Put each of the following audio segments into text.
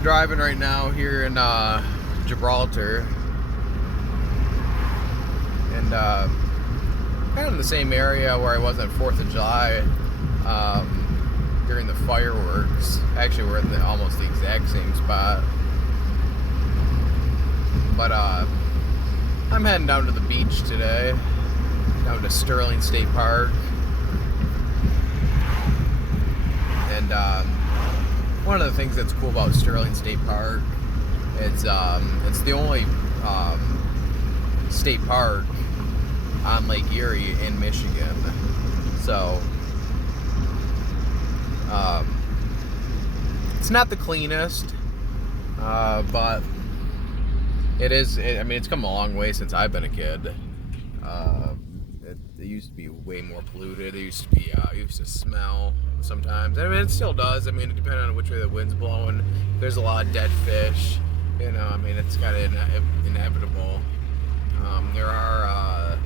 I'm driving right now here in Gibraltar, and kind of in the same area where I was on 4th of July during the fireworks. Actually, we're in almost the exact same spot. But I'm heading down to the beach today, down to Sterling State Park. And one of the things that's cool about Sterling State Park is it's the only state park on Lake Erie in Michigan. So it's not the cleanest, but it is. I mean, it's come a long way since I've been a kid. It used to be way more polluted. It used to be. It used to smell sometimes. I mean, it still does. I mean, depending on which way the wind's blowing, there's a lot of dead fish. You know, I mean, it's kind of inevitable. There are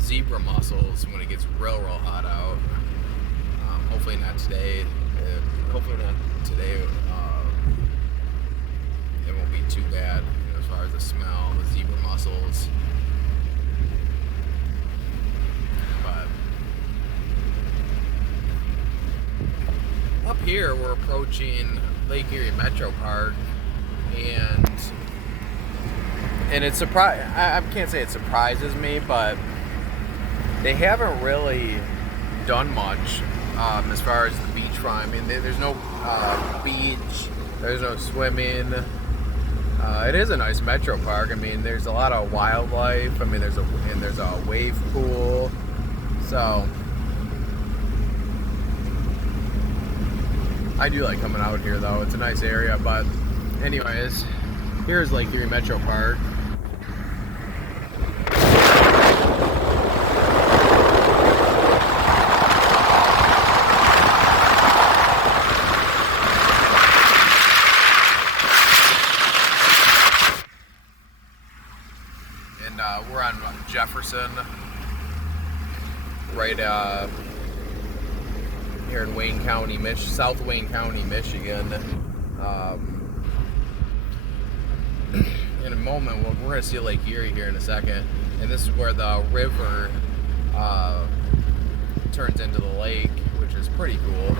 zebra mussels when it gets real hot out. Hopefully not today. Hopefully not today. It won't be too bad, you know, as far as the smell, the zebra mussels. But up here, we're approaching Lake Erie Metro Park, and it's I can't say it surprises me, but they haven't really done much as far as the beachfront. I mean, there's no beach, there's no swimming. It is a nice metro park. I mean, there's a lot of wildlife. I mean, there's a wave pool. So I do like coming out here, though. It's a nice area. But anyways, here's Lake Erie Metro Park. And we're on Jefferson, right here in Wayne County, South Wayne County, Michigan. In a moment, we're going to see Lake Erie here in a second, and this is where the river turns into the lake, which is pretty cool.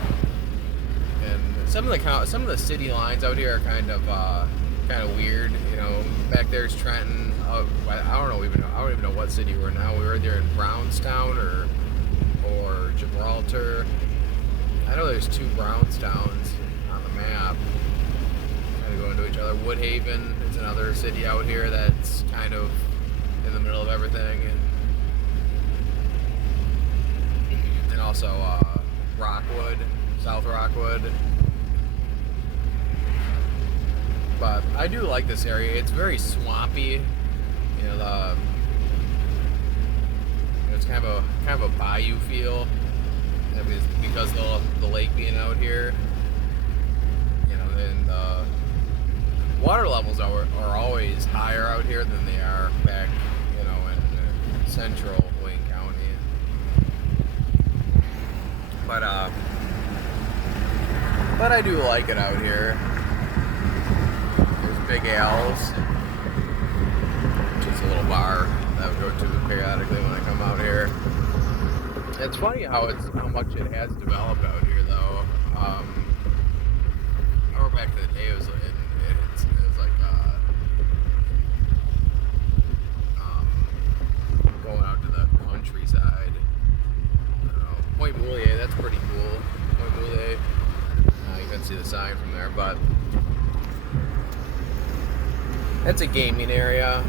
And some of the city lines out here are kind of weird. You know, back there's Trenton. I don't even know what city we're in now. We were either in Brownstown or Gibraltar. I know there's two Brownstowns on the map, kind of go into each other. Woodhaven is another city out here that's kind of in the middle of everything, and also Rockwood, South Rockwood. But I do like this area. It's very swampy. You know, it's kind of a bayou feel. Because of the lake being out here. You know, and the water levels are always higher out here than they are back, you know, in central Wayne County. But I do like it out here. There's Big Al's, which is a little bar that I would go to periodically when I come out here. It's funny how much it has developed out here, though. I remember back in the day, it was like going out to the countryside. I don't know, Point Moulier, that's pretty cool. Point Moulier, you can see the sign from there, but that's a gaming area,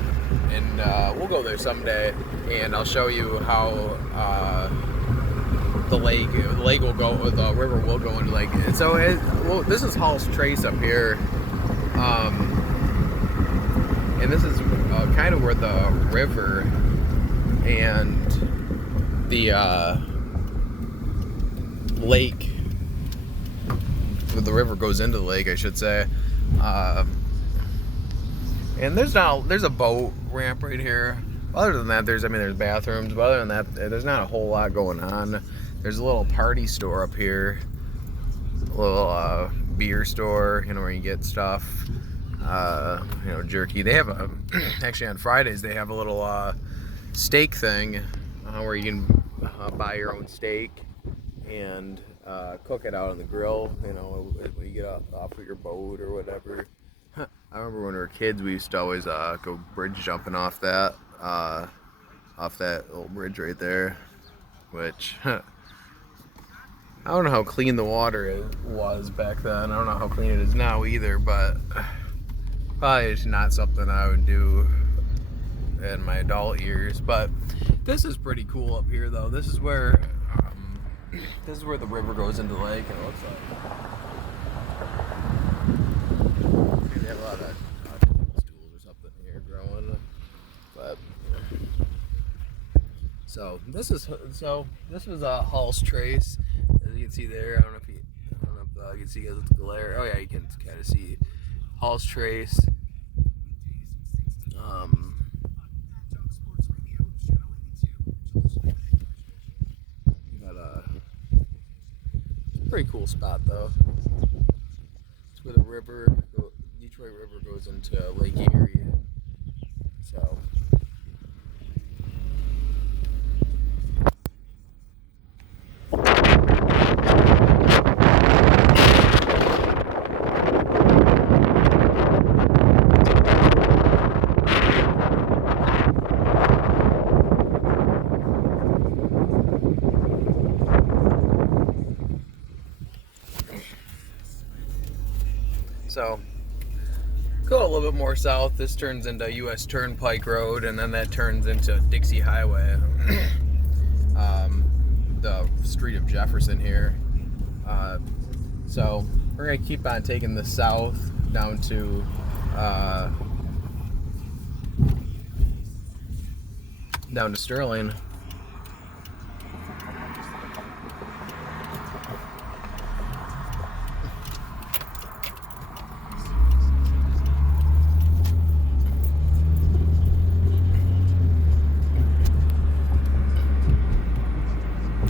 and we'll go there someday, and I'll show you how the lake will go, the river will go into lake. And so this is Hall's Trace up here, and this is kind of where the river and the lake, the river goes into the lake, I should say. And there's a boat ramp right here. Other than that, there's bathrooms, but other than that, there's not a whole lot going on. There's a little party store up here, a little beer store, you know, where you get stuff, you know, jerky. They have a actually on Fridays they have a little steak thing where you can buy your own steak and cook it out on the grill, you know, when you get off of your boat or whatever. I remember when we were kids, we used to always go bridge jumping off that little bridge right there, which I don't know how clean the water was back then. I don't know how clean it is now either, but probably it's not something I would do in my adult years. But this is pretty cool up here, though. This is where the river goes into the lake, and it looks like they have a lot of stools or something here growing. But so this was Hall's Trace, as you can see there. I don't know if you can see guys with the glare. Oh yeah, you can kind of see Hall's Trace. Pretty cool spot though. It's where the Detroit River goes into Lake Erie. So go a little bit more south. This turns into U.S. Turnpike Road, and then that turns into Dixie Highway, the street of Jefferson here. So we're gonna keep on taking the south down to Sterling.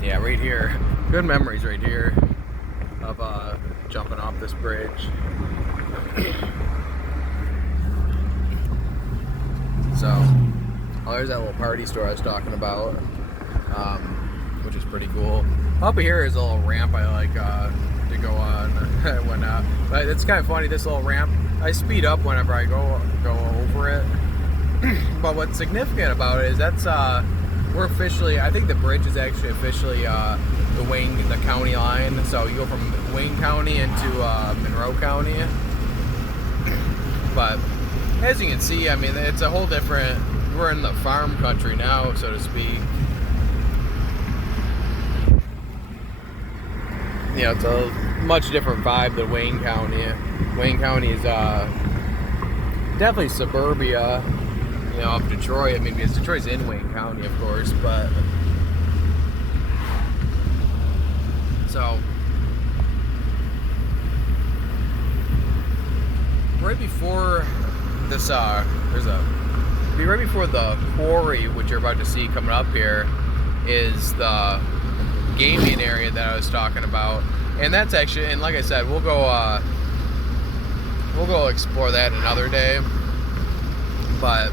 Yeah, right here. Good memories right here of jumping off this bridge. So, there's that little party store I was talking about, which is pretty cool. Up here is a little ramp I like to go on when, but it's kind of funny, this little ramp, I speed up whenever I go over it. But what's significant about it is that's, we're officially, I think the bridge is actually officially the county line. So you go from Wayne County into Monroe County. But as you can see, I mean, it's a whole different, we're in the farm country now, so to speak. You know, it's a much different vibe than Wayne County. Wayne County is definitely suburbia, you know, of Detroit. I mean, because Detroit's in Wayne County, of course, but so right before this, right before the quarry, which you're about to see coming up here, is the gaming area that I was talking about, and that's actually, and like I said, we'll go explore that another day, but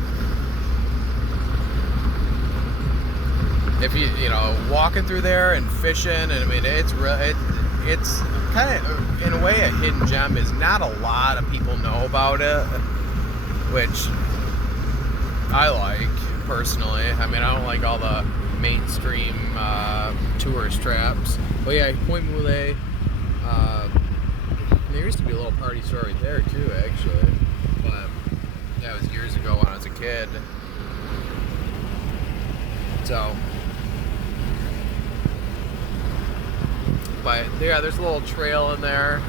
if you know, walking through there and fishing, and I mean, it's kind of, in a way, a hidden gem. Is not a lot of people know about it, which I like personally. I mean, I don't like all the mainstream tourist traps, but yeah, Point Moulet. There used to be a little party store right there too, actually, but that was years ago when I was a kid. So, but yeah, there's a little trail in there.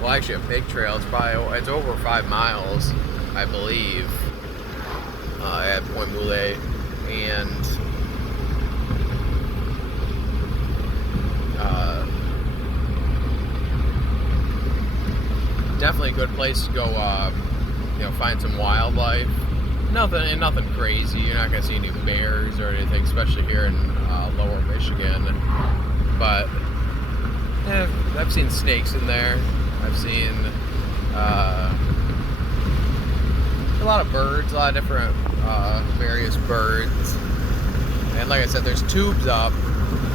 Well, actually, a big trail. It's over 5 miles, I believe, at Point Moulet, and definitely a good place to go. You know, find some wildlife. Nothing crazy. You're not gonna see any bears or anything, especially here in Lower Michigan. But I've seen snakes in there. I've seen a lot of birds, a lot of different various birds. And like I said, there's tubes up.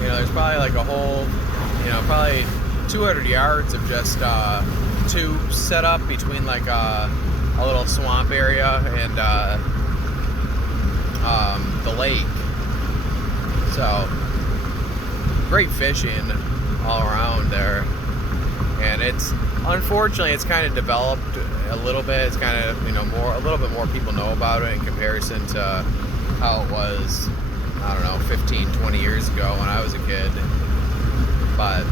You know, there's probably like a whole, you know, probably 200 yards of just tubes set up between like a little swamp area and the lake. So great fishing all around there. And it's unfortunately it's kind of developed a little bit. It's kind of, you know, a little bit more people know about it in comparison to how it was, I don't know, 15, 20 years ago when I was a kid. But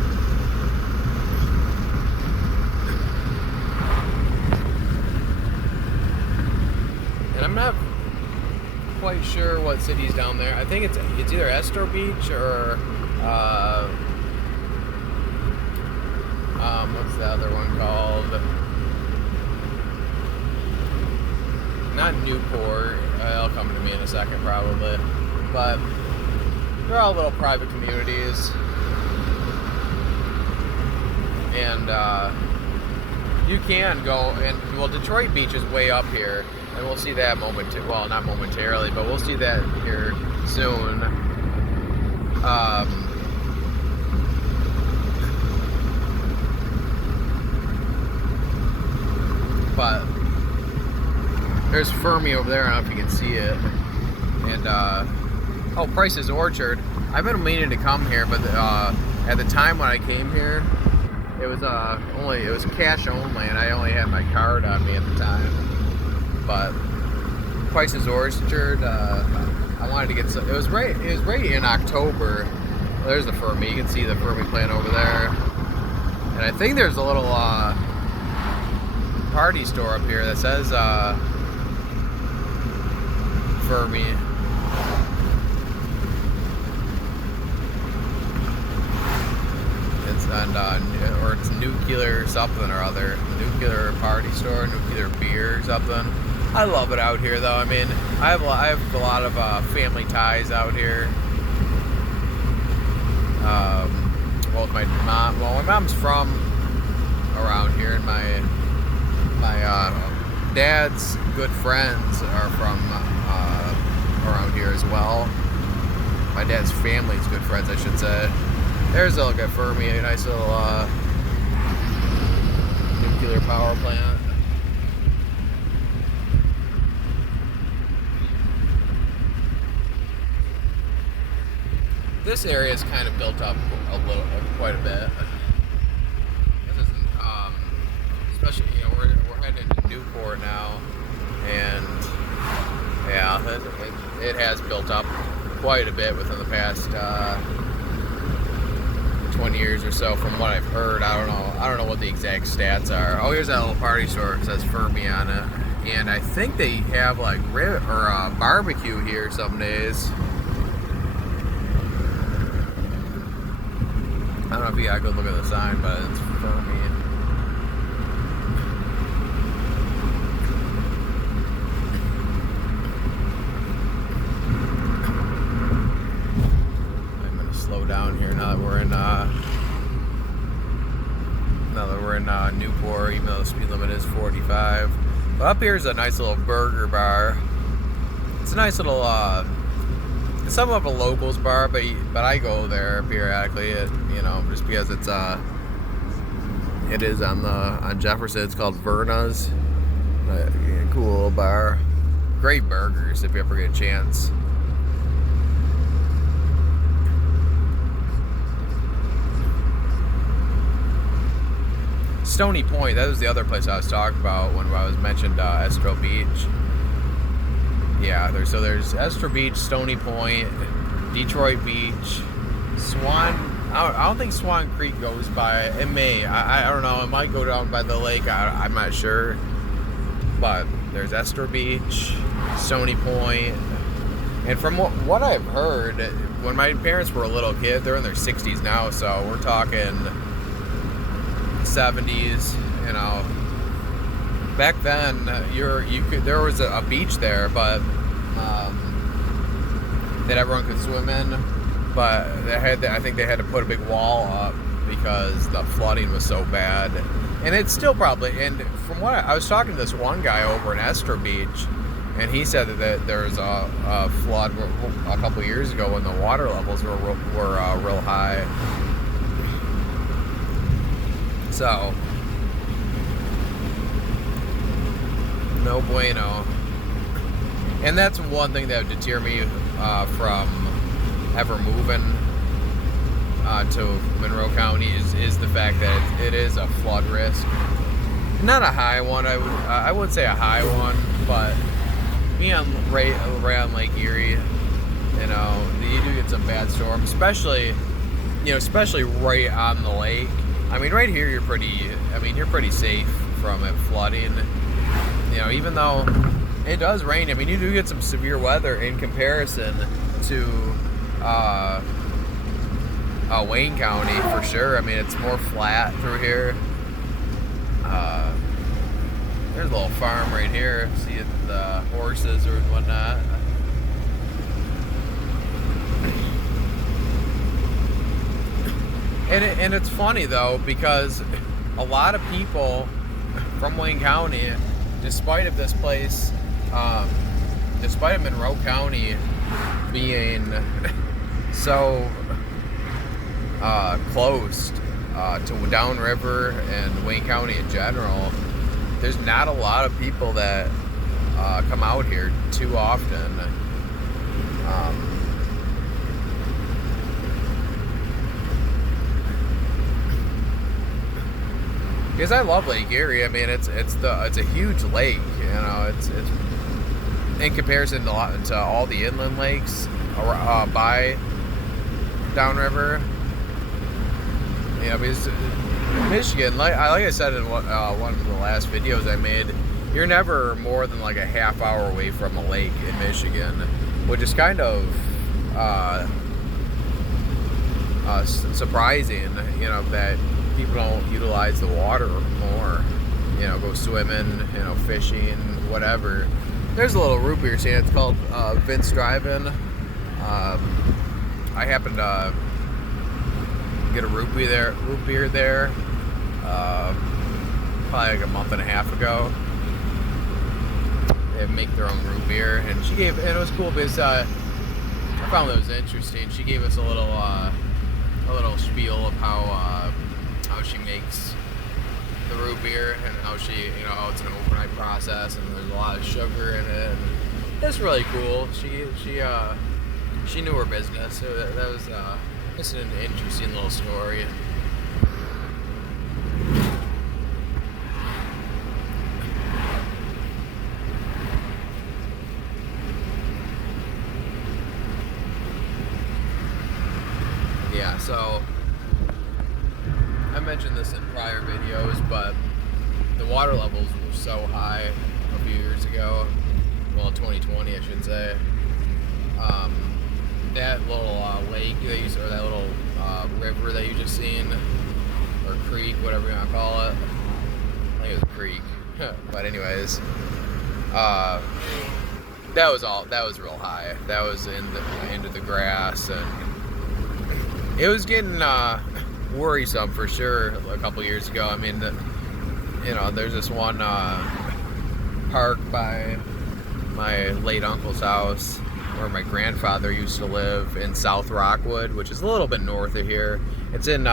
and I'm not quite sure what city's down there. I think it's either Estro Beach or what's the other one called? Not Newport. It'll come to me in a second probably. But they're all little private communities. And you can go, and well, Detroit Beach is way up here. And we'll see that well, not momentarily, but we'll see that here soon. But there's Fermi over there. I don't know if you can see it. And oh, Price's Orchard. I've been meaning to come here, but at the time when I came here, it was cash only, and I only had my card on me at the time. But Price's Orchard, I wanted to get some. It was right in October. There's the Fermi. You can see the Fermi plant over there. And I think there's a little party store up here that says Fermi. Or it's nuclear something or other. Nuclear party store, nuclear beer or something. I love it out here though. I mean, I have a lot of family ties out here. Well, my mom's from around here, and my dad's good friends are from around here as well. My dad's family's good friends, I should say. There's a look at Fermi, a nice little nuclear power plant. This area is kind of built up quite a bit. This isn't, especially, you know, we're heading into Newport now, and yeah, it has built up quite a bit within the past 20 years or so, from what I've heard. I don't know what the exact stats are. Oh, here's that little party store. It says Fermi on it, and I think they have like barbecue here some days. I don't know if you gotta go look at the sign, but it's Fermi. I'm gonna slow down here now that we're in Newport, even though the speed limit is 45. But up here is a nice little burger bar. It's a nice little it's somewhat of a locals bar, but I go there periodically. You know, just because it is on Jefferson. It's called Verna's. Cool little bar. Great burgers if you ever get a chance. Stony Point, that was the other place I was talking about when I was mentioned Estro Beach. Yeah, there's Estro Beach, Stony Point, Detroit Beach, Swan. I don't think Swan Creek goes by. It may. I don't know. It might go down by the lake. I'm not sure. But there's Estro Beach, Stony Point, and from what I've heard, when my parents were a little kid, they're in their 60s now, so we're talking 70s. You know, back then there was a beach there, but that everyone could swim in. but I think they had to put a big wall up because the flooding was so bad. And it's still probably, and from what I was talking to this one guy over in Esther Beach, and he said that there was a flood a couple years ago when the water levels were real high. So, no bueno. And that's one thing that would deter me from ever moving to Monroe County is the fact that it is a flood risk. Not a high one. I wouldn't say a high one, but being right on Lake Erie, you know, you do get some bad storms, especially right on the lake. I mean, right here you're pretty safe from it flooding. You know, even though it does rain, I mean, you do get some severe weather in comparison to Wayne County for sure. I mean, it's more flat through here. There's a little farm right here. See the horses or whatnot. And it's funny though, because a lot of people from Wayne County, despite of this place, despite of Monroe County being so close to downriver and Wayne County in general, there's not a lot of people that come out here too often. Because I love Lake Erie. I mean, it's a huge lake. You know, it's in comparison to all the inland lakes by downriver. You know, because Michigan, like I said in one of the last videos I made, you're never more than like a half hour away from a lake in Michigan, which is kind of surprising. You know, that people don't utilize the water more. You know, go swimming, you know, fishing, whatever. There's a little root beer stand. It's called Vince Drive-In. I happened to get a root beer there probably like a month and a half ago. They make their own root beer, and it was cool because I found that was interesting. She gave us a little spiel of how she makes the root beer and how how it's an overnight process and there's a lot of sugar in it. And it's really cool. She knew her business. So that was just an interesting little story. Yeah, so I mentioned this in prior videos, but the water levels were so high a few years ago. Well, 2020, I should say. That little lake that or that little river that you just seen, or creek, whatever you want to call it. I think it was a creek. But anyways, that was real high. That was into the grass, and it was getting worrisome for sure a couple years ago. I mean, there's this one park by my late uncle's house where my grandfather used to live in South Rockwood, which is a little bit north of here. It's in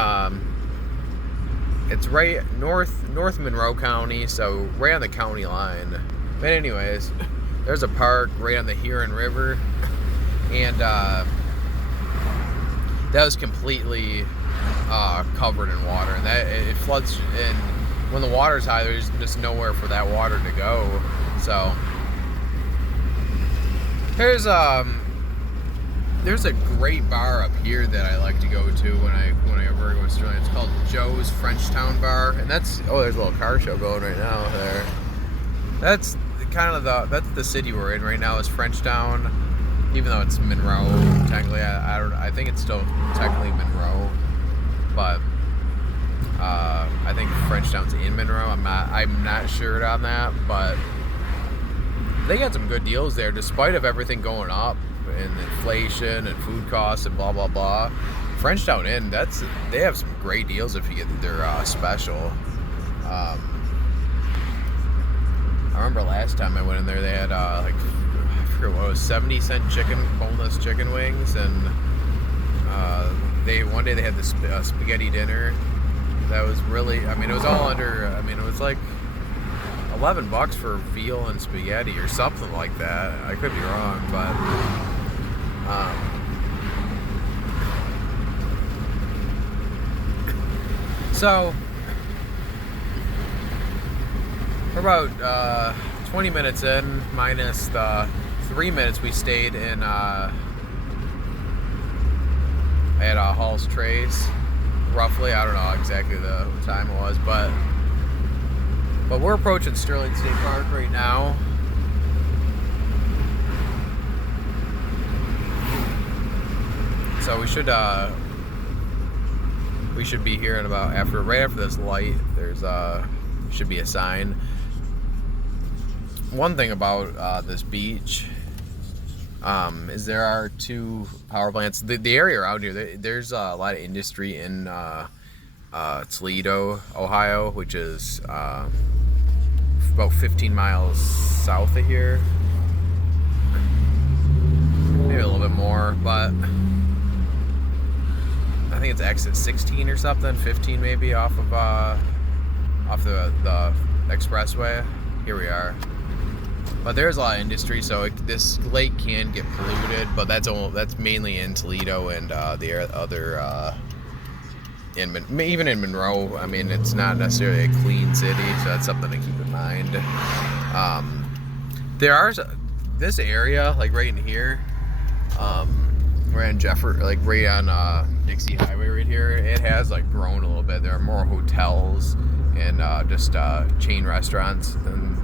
it's right north Monroe County, so right on the county line. But anyways, there's a park right on the Huron River, and that was completely covered in water, and that it floods. And when the water's high, there's just nowhere for that water to go. So there's a great bar up here that I like to go to when I ever go to Sterling. It's called Joe's Frenchtown Bar, and there's a little car show going right now there. That's kind of that's the city we're in right now, is Frenchtown. Even though it's Monroe, technically, I think it's still technically Monroe, but I think Frenchtown's in Monroe. I'm not sure on that, but they got some good deals there, despite of everything going up. and inflation and food costs and blah blah blah, Frenchtown Inn, they have some great deals if you get their special. I remember last time I went in there, they had like, I forget what it was, 70-cent boneless chicken wings, and one day they had this spaghetti dinner that was really, I mean, it was all under, I mean, it was like $11 for veal and spaghetti or something like that. I could be wrong, but so we're about 20 minutes in, minus the 3 minutes we stayed in at Hall's Trace, roughly. I don't know exactly the time it was, but we're approaching Sterling State Park right now. So we should be here in about right after this light. There's should be a sign. One thing about this beach is there are 2 power plants. The area around here, there's a lot of industry in Toledo, Ohio, which is about 15 miles south of here. Maybe a little bit more, but I think it's exit 16 or something, 15 maybe, off the expressway. Here we are. But there's a lot of industry, so this lake can get polluted, but that's mainly in Toledo and the other even in Monroe. I mean, it's not necessarily a clean city, so that's something to keep in mind. There are this area, like right in here, right on like right on Dixie Highway right here. It has like grown a little bit. There are more hotels and just chain restaurants than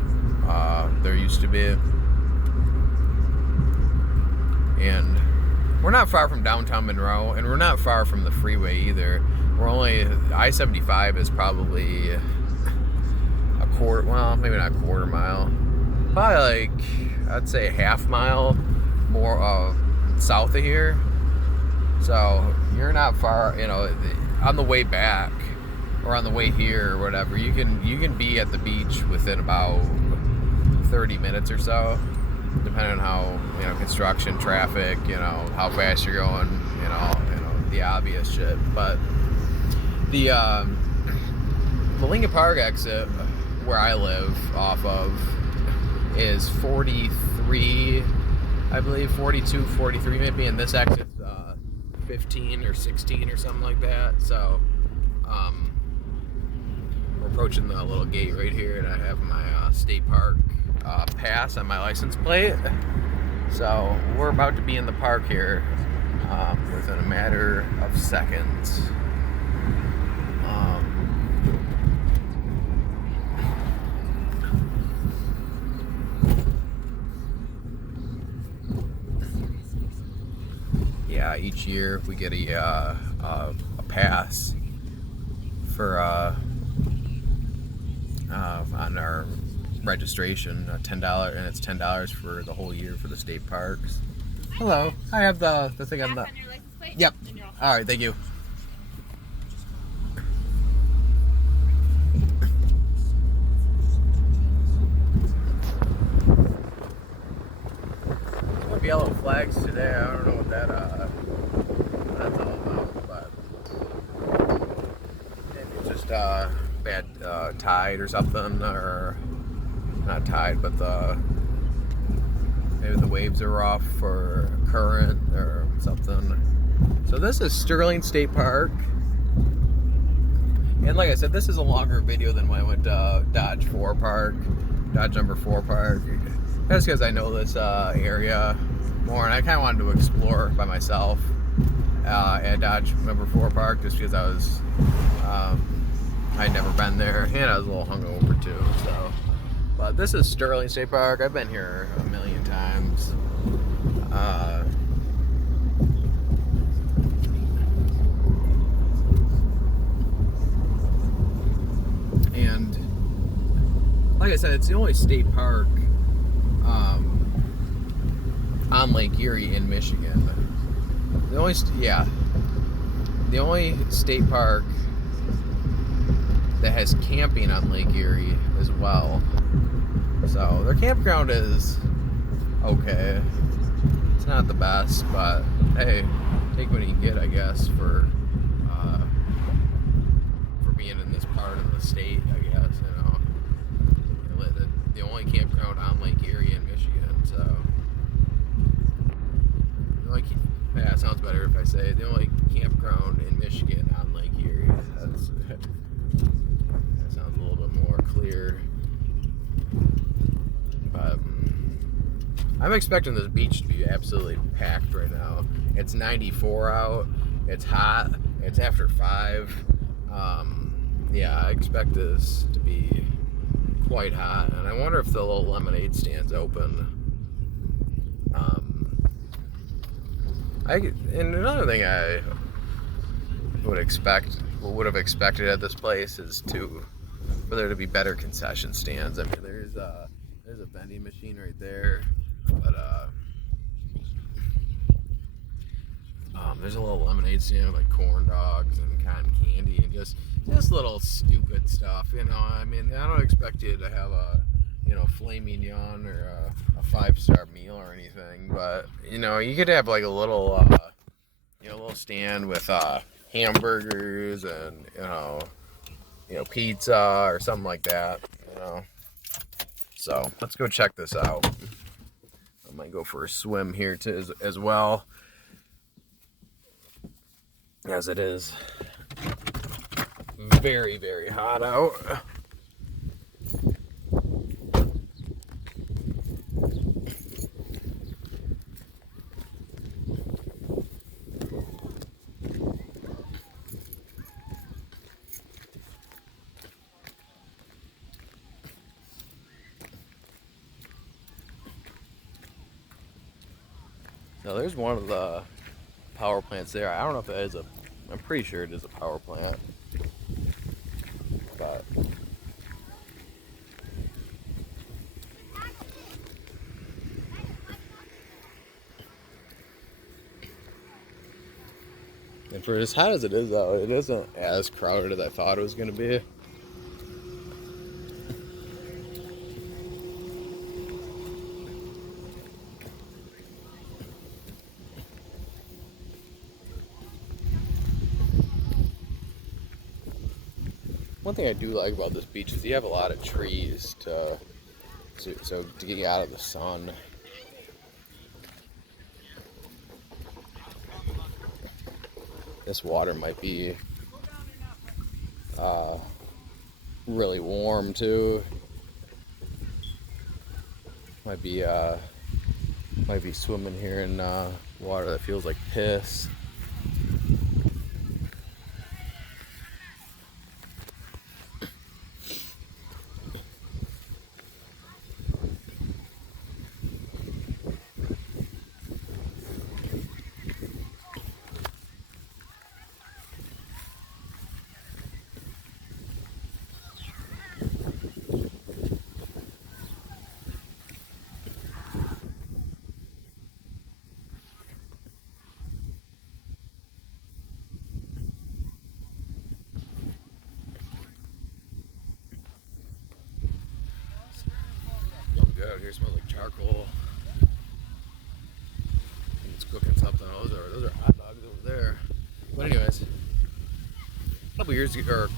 there used to be. And we're not far from downtown Monroe, and we're not far from the freeway either. We're only, I-75 is probably a quarter, well, maybe not a quarter mile, probably like, I'd say a half mile more south of here. So you're not far, you know, on the way back or on the way here or whatever. You can be at the beach within about 30 minutes or so, depending on how, you know, construction, traffic, you know, how fast you're going, you know, the obvious shit. But the Lincoln Park exit, where I live off of, is 43, I believe, 42, 43 maybe, and this exit's 15 or 16 or something like that. So we're approaching the little gate right here, and I have my state park pass on my license plate. So we're about to be in the park here within a matter of seconds. Yeah, each year we get a pass for on our registration, $10, and it's $10 for the whole year for the state parks. Hello, I have the thing on the. On your license plate? Yep. Then you're all set. All right, thank you. Some yellow flags today. I don't know what that's all about, but maybe it's just bad tide or something, or not tide, but maybe the waves are off for current or something. So this is Sterling State Park, and like I said, this is a longer video than when I went to Dodge number 4 Park. That's because I know this area more, and I kind of wanted to explore by myself at Dodge number 4 Park, just because I'd never been there, and I was a little hungover too. So, but this is Sterling State Park. I've been here a million times. And like I said, it's the only state park on Lake Erie in Michigan. The only state park that has camping on Lake Erie as well. So their campground is okay. It's not the best, but hey, take what you can get, I guess, for being in this part of the state, I guess, the only campground on Lake Erie in Michigan, so yeah, it sounds better if I say the only campground in Michigan on Lake Erie. That sounds a little bit more clear. But I'm expecting this beach to be absolutely packed right now. It's 94 out. It's hot. It's after 5. Yeah, I expect this to be quite hot, and I wonder if the little lemonade stand's open. And another thing I would have expected at this place is for there to be better concession stands. I mean, there's a vending machine right there, but there's a little lemonade stand with like corn dogs and cotton candy and just little stupid stuff, I mean, I don't expect you to have a filet mignon or a 5-star meal or anything, but you could have like a little little stand with hamburgers and pizza or something like that. So let's go check this out. I might go for a swim here too, as well, as it is very, very hot out. Now there's one of the power plants there. I don't know if that is I'm pretty sure it is a power plant. But and for as hot as it is, though, it isn't as crowded as I thought it was going to be. One thing I do like about this beach is you have a lot of trees to get out of the sun. This water might be really warm too. Might be swimming here in water that feels like piss. Out here smells like charcoal. It's cooking something. Those are hot dogs over there. But anyways, a couple years ago, or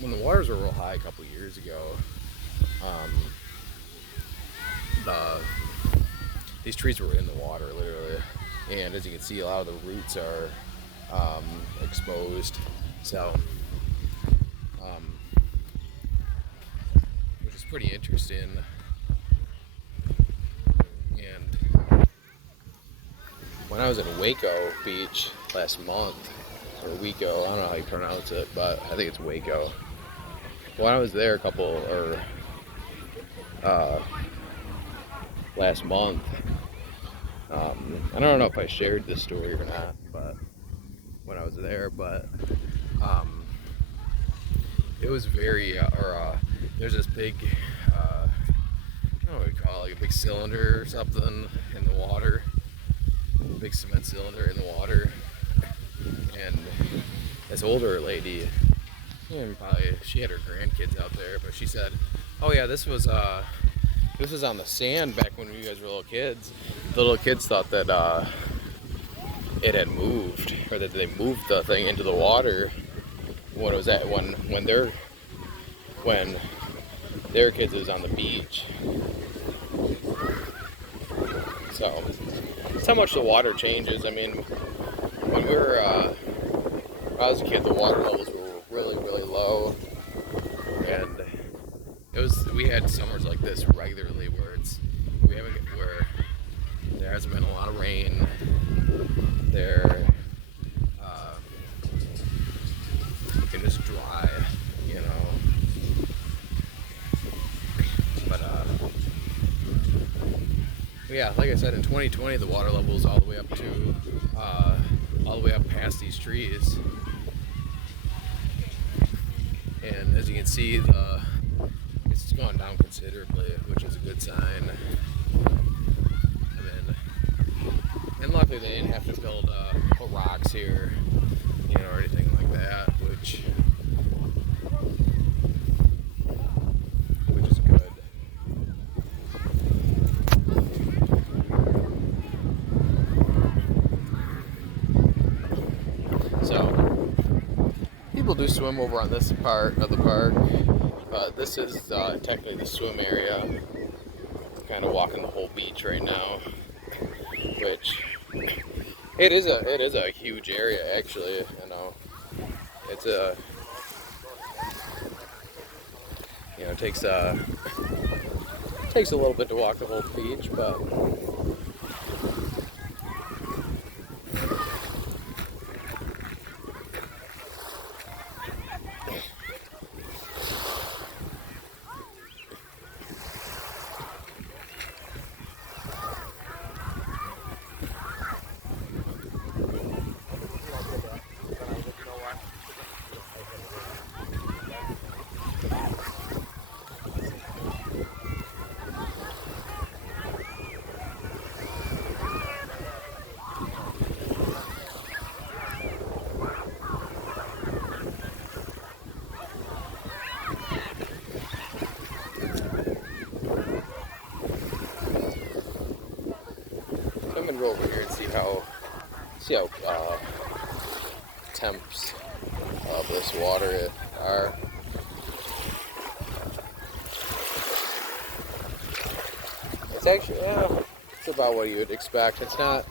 when the waters were real high a couple years ago, these trees were in the water literally, and as you can see, a lot of the roots are exposed. So, which is pretty interesting. When I was in Waco Beach last month, or Waco, I don't know how you pronounce it, but I think it's Waco. When I was there last month, I don't know if I shared this story or not, but when I was there, it was very, there's this big, I don't know what you call it, like a big cylinder or something in the water. big cement cylinder in the water, and this older lady, probably she had her grandkids out there, but she said, "Oh yeah, this was on the sand back when you guys were little kids." The little kids thought that it had moved, or that they moved the thing into the water when it was at when their kids was on the beach. So it's how much the water changes. I mean, when when I was a kid, the water levels were really, really low, and we had summers like this regularly where there hasn't been a lot of rain. It can just dry, you know. But yeah, like I said, in 2020, the water level is all the way up to all the way up past these trees, and as you can see, it's gone down considerably, which is a good sign. And luckily, they didn't have to put rocks here, or anything like that, which is good. So, people do swim over on this part of the park. This is technically the swim area. I'm kind of walking the whole beach right now, which it is a huge area, actually. It's it takes a little bit to walk the whole beach, but I'm gonna go over here and see how temps of this water are. It's actually, it's about what you would expect. It's not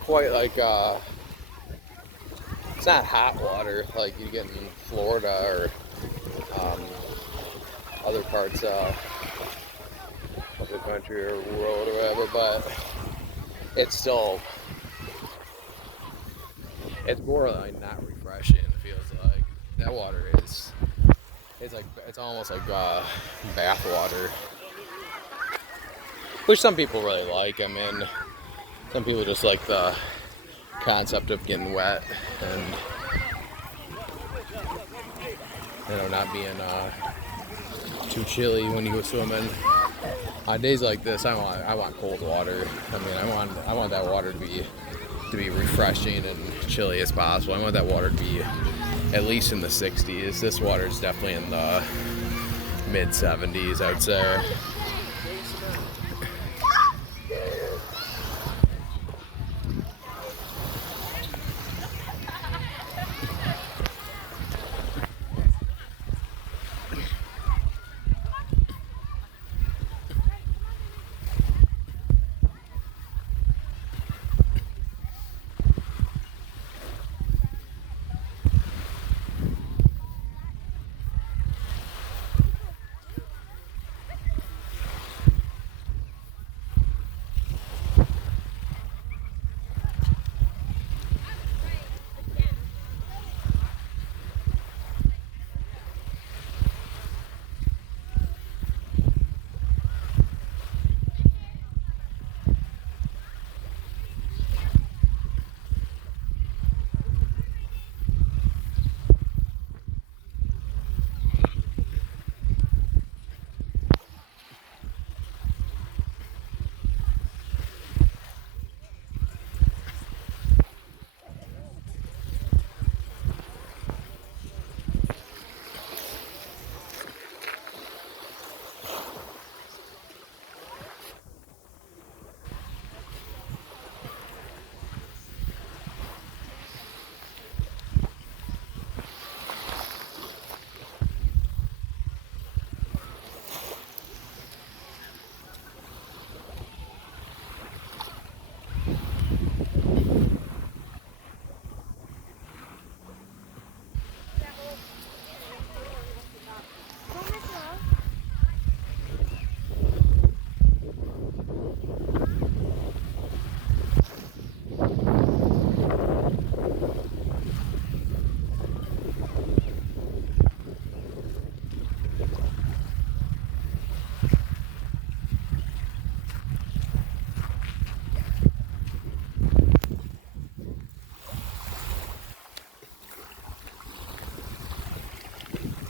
quite like it's not hot water like you get in Florida or other parts of the country or world or whatever, but it's more like not refreshing. It feels like that water it's almost like bath water, which some people really like. I mean, some people just like the concept of getting wet and not being too chilly when you go swimming. On days like this, I want cold water. I mean, I want that water to be refreshing and chilly as possible. I want that water to be at least in the 60s. This water is definitely in the mid 70s, I would say.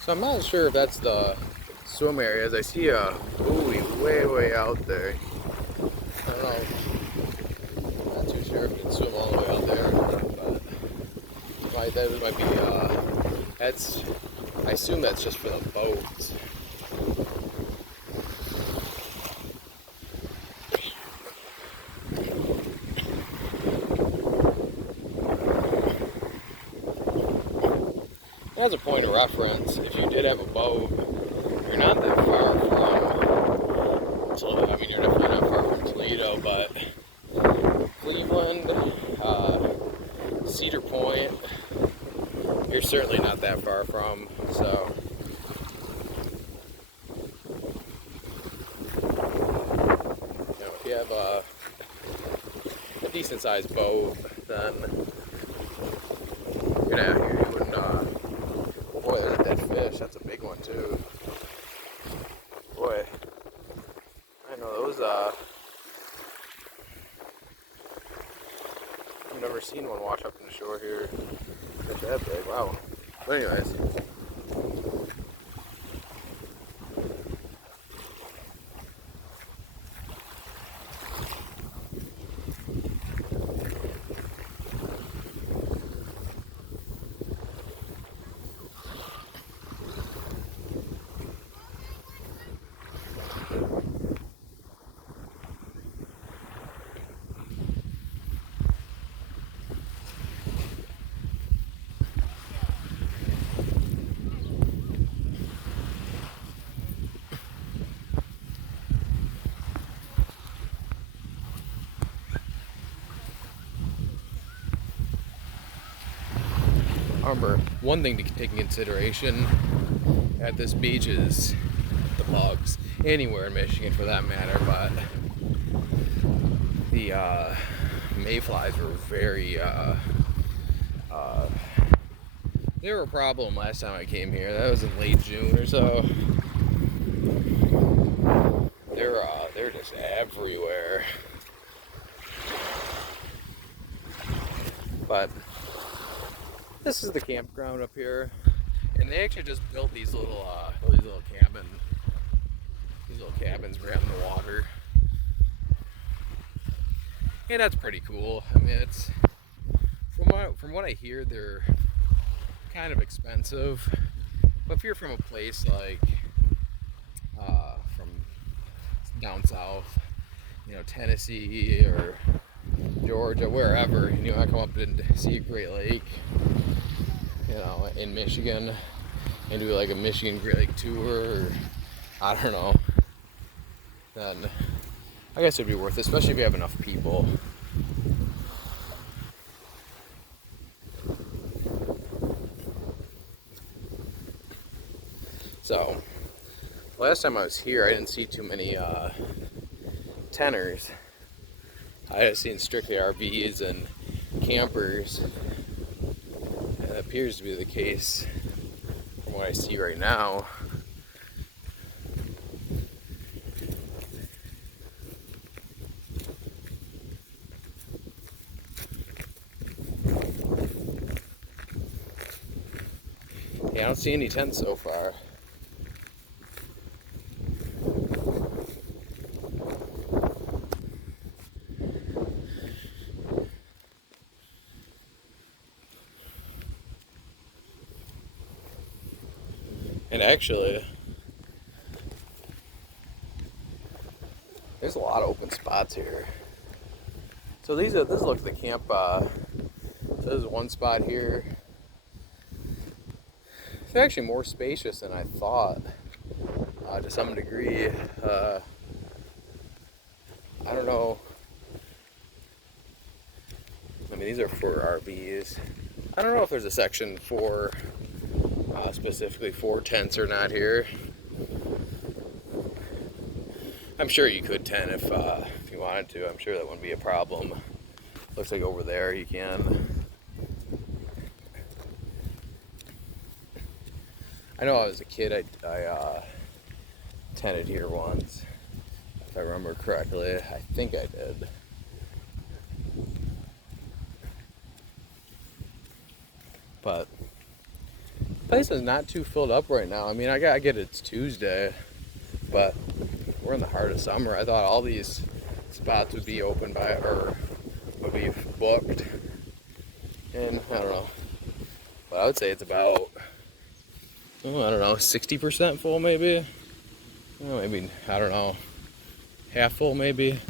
So I'm not sure if that's the swim areas. I see a buoy way out there. I don't know. I'm not too sure if you can swim all the way out there, but that might be. That's. I assume that's just for the boats. As a point of reference, if you did have a boat, you're not that far from Toledo. I mean, you're definitely not far from Toledo, but Cleveland, Cedar Point, you're certainly not that far from. So, you know, if you have a decent sized boat, then you wouldn't. Boy, there's a dead fish. That's a big one too. Boy, I know those. I've never seen one wash up in the shore here. That's that big. Wow. But anyways. Remember, one thing to take in consideration at this beach is the bugs. Anywhere in Michigan for that matter, but the mayflies were very, they were a problem last time I came here. That was in late June or so. They're just everywhere. But this is the campground up here, and they actually just built these little cabins right on the water, and that's pretty cool. I mean, it's from what I hear, they're kind of expensive, but if you're from a place like from down south, you know, Tennessee or Georgia, wherever, and you want to come up and see a Great Lake, you know, in Michigan, and do like a Michigan Great Lake tour, or I don't know, then I guess it'd be worth it, especially if you have enough people. So, last time I was here, I didn't see too many tenors. I had seen strictly RVs and campers, and that appears to be the case from what I see right now. Yeah, I don't see any tents so far. And actually, there's a lot of open spots here. So this looks like the camp. So there's one spot here. It's actually more spacious than I thought, to some degree. I don't know. I mean, these are for RVs. I don't know if there's a section for specifically for tents or not here. I'm sure you could tent if you wanted to. I'm sure that wouldn't be a problem. Looks like over there you can. I know as a kid I tented here once, if I remember correctly. I think I did. But Place is not too filled up right now. I mean, I get it's Tuesday, but we're in the heart of summer. I thought all these spots would be open by, or would be booked. And I don't know. But I would say it's about, oh, I don't know, 60% full maybe? Well, maybe, I don't know, half full maybe?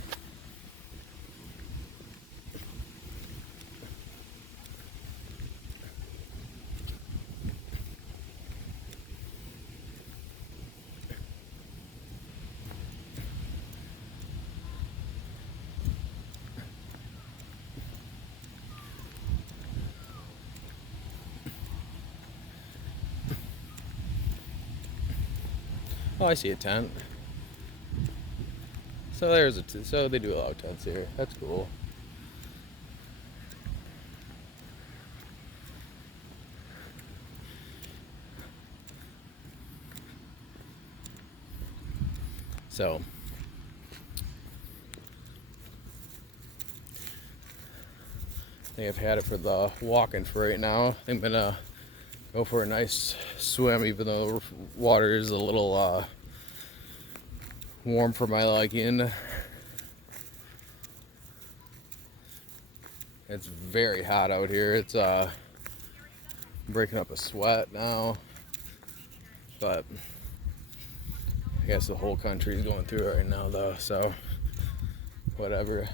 Oh, I see a tent. So there's so they do allow tents here. That's cool. So I think I've had it for the walking for right now. I'm gonna go for a nice swim, even though the water is a little warm for my liking. It's very hot out here. It's breaking up a sweat now, but I guess the whole country is going through it right now though, so whatever.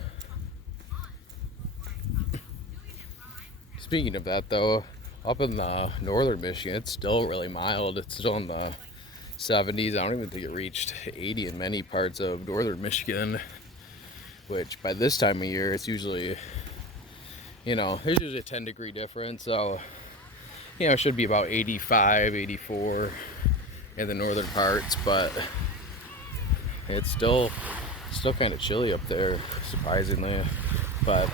Speaking of that though, up in northern Michigan, it's still really mild. It's still in the 70s. I don't even think it reached 80 in many parts of northern Michigan, which by this time of year, it's usually, there's usually a 10-degree difference. So, it should be about 85, 84 in the northern parts, but it's still kind of chilly up there, surprisingly. But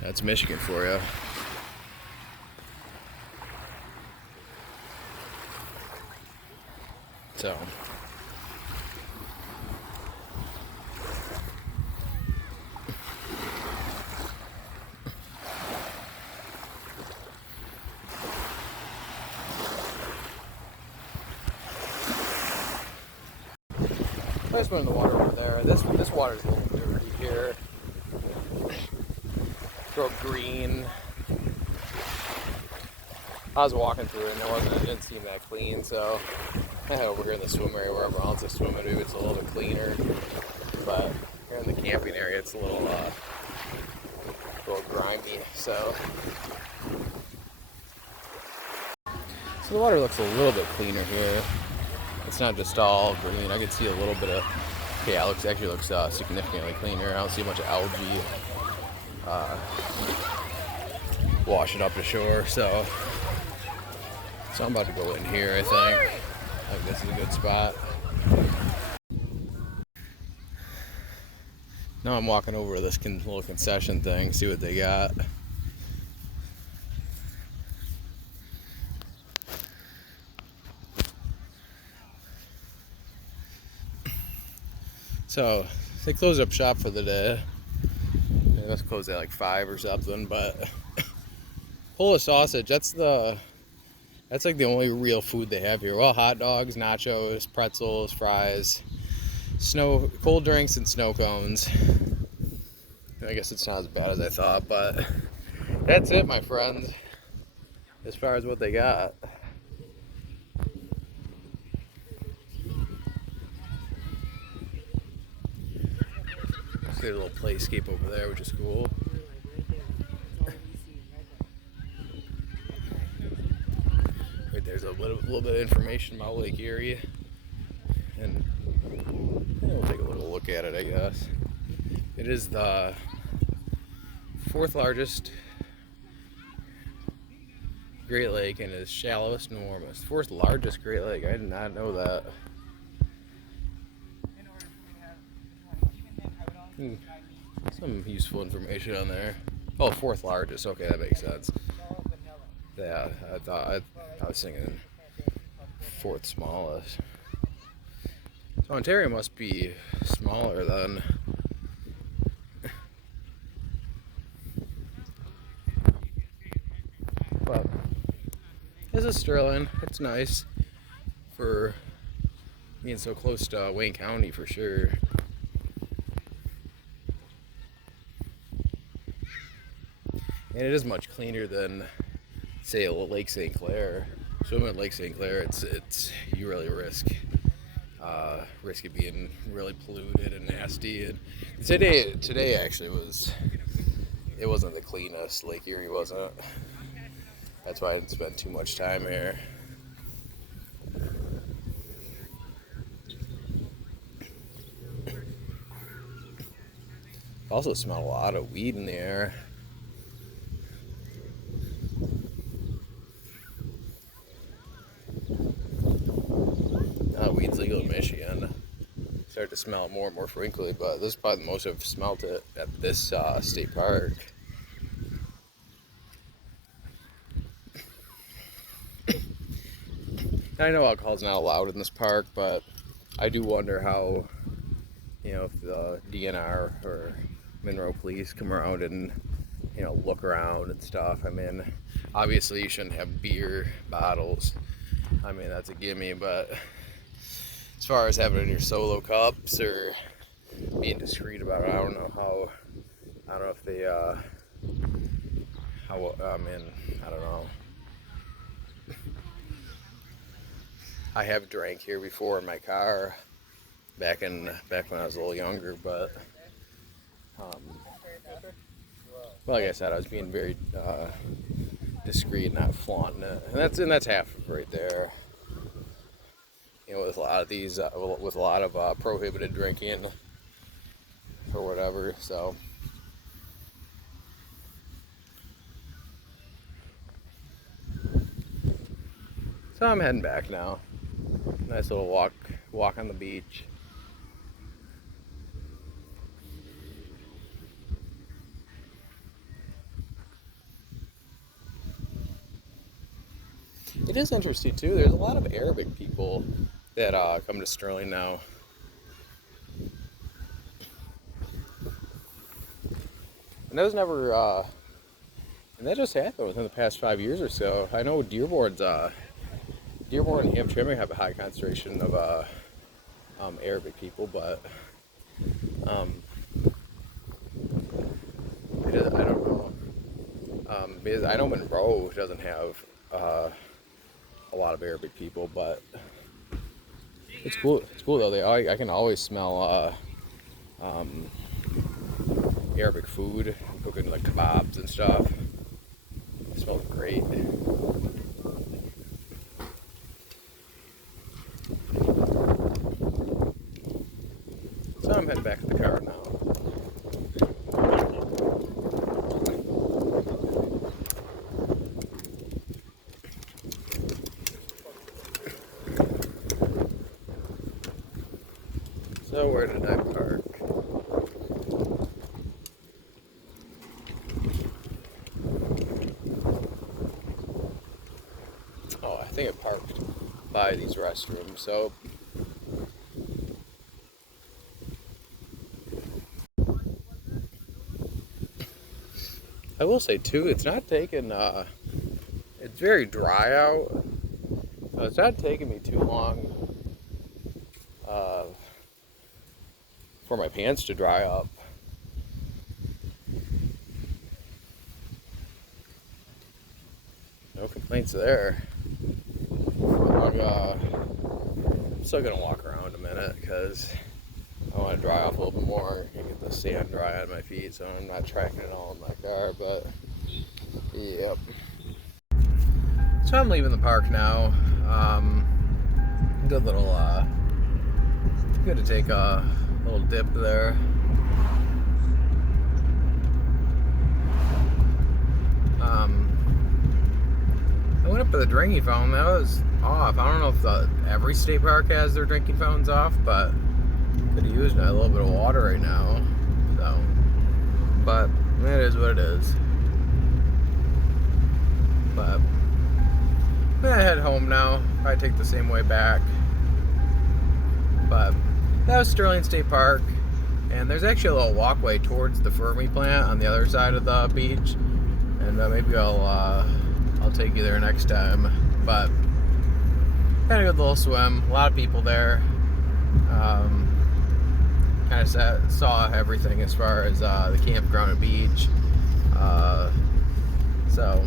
that's Michigan for you. So I just went in the water over there. This water's a little dirty here. It's real green. I was walking through it and it didn't seem that clean, so I had over here in the swim area wherever else I swim, maybe it's a little bit cleaner. But here in the camping area, it's a little grimy. So the water looks a little bit cleaner here. It's not just all green. I can see a little bit of, yeah, it actually looks significantly cleaner. I don't see much algae washing up the shore. So I'm about to go in here, I think. I think this is a good spot. Now I'm walking over to this little concession thing, see what they got. So they closed up shop for the day. They must close at like 5 or something, but Polish sausage, that's like the only real food they have here. Well, hot dogs, nachos, pretzels, fries, cold drinks, and snow cones. I guess it's not as bad as I thought, but that's it, my friends, as far as what they got. See a little playscape over there, which is cool. Right there's a little bit of information about Lake Erie, and we'll take a little look at it, I guess. It is the 4th largest Great Lake and is shallowest and warmest. 4th largest Great Lake. I did not know that. Some useful information on there. Oh, 4th largest. Okay, that makes sense. Yeah, I was thinking 4th smallest. So Ontario must be smaller then. But This is Sterling. It's nice for being so close to Wayne County for sure. And it is much cleaner than, say, Lake St. Clair. Swimming at Lake St. Clair, it's you really risk it being really polluted and nasty. And today actually wasn't the cleanest. Lake Erie wasn't. That's why I didn't spend too much time here. Also smell a lot of weed in the air. Weed's legal in Michigan. Start to smell it more and more frequently, but this is probably the most I've smelled it at this state park. I know alcohol's not allowed in this park, but I do wonder how, if the DNR or Monroe Police come around and, look around and stuff. I mean, obviously you shouldn't have beer bottles. I mean, that's a gimme, but as far as having it in your solo cups or being discreet about it, I don't know if they, I don't know. I have drank here before in my car back when I was a little younger, but like I said, I was being very discreet, not flaunting it, and that's half of it right there. With a lot of these, with a lot of prohibited drinking or whatever, so. So I'm heading back now. Nice little walk on the beach. It is interesting too. There's a lot of Arabic people that come to Sterling now. And that was never, and that just happened within the past 5 years or so. I know Dearborn and Hamtramck have a high concentration of Arabic people, but I don't know. Because I know Monroe doesn't have a lot of Arabic people, but it's cool. It's cool though. I can always smell Arabic food, cooking like kebabs and stuff. It smells great. So I'm heading back to the car now. So where did I park? Oh, I think I parked by these restrooms. So I will say too, it's not taking, it's very dry out, so it's not taking me too long for my pants to dry up. No complaints there. I'm still gonna walk around a minute because I want to dry off a little bit more and get the sand dry on my feet, so I'm not tracking it all in my car, but yep. So I'm leaving the park now. Good little, good to take a little dip there. I went up to the drinking fountain. That was off. I don't know if every state park has their drinking fountains off, but could have used a little bit of water right now. So, but it is what it is. But I'm gonna head home now. Probably take the same way back. But that was Sterling State Park, and there's actually a little walkway towards the Fermi plant on the other side of the beach, and maybe I'll take you there next time. But had a good little swim. A lot of people there. Kind of saw everything as far as the campground and beach. So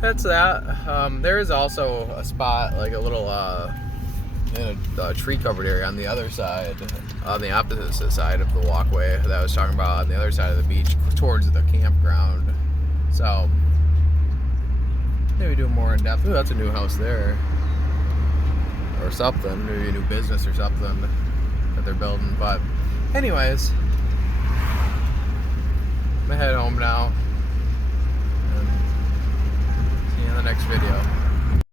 that's that. There is also a spot, like a little in a tree-covered area on the other side, on the opposite side of the walkway that I was talking about, on the other side of the beach towards the campground. So maybe do more in depth. Ooh, that's a new house there, or something. Maybe a new business or something that they're building. But anyways, I'm gonna head home now and see you in the next video.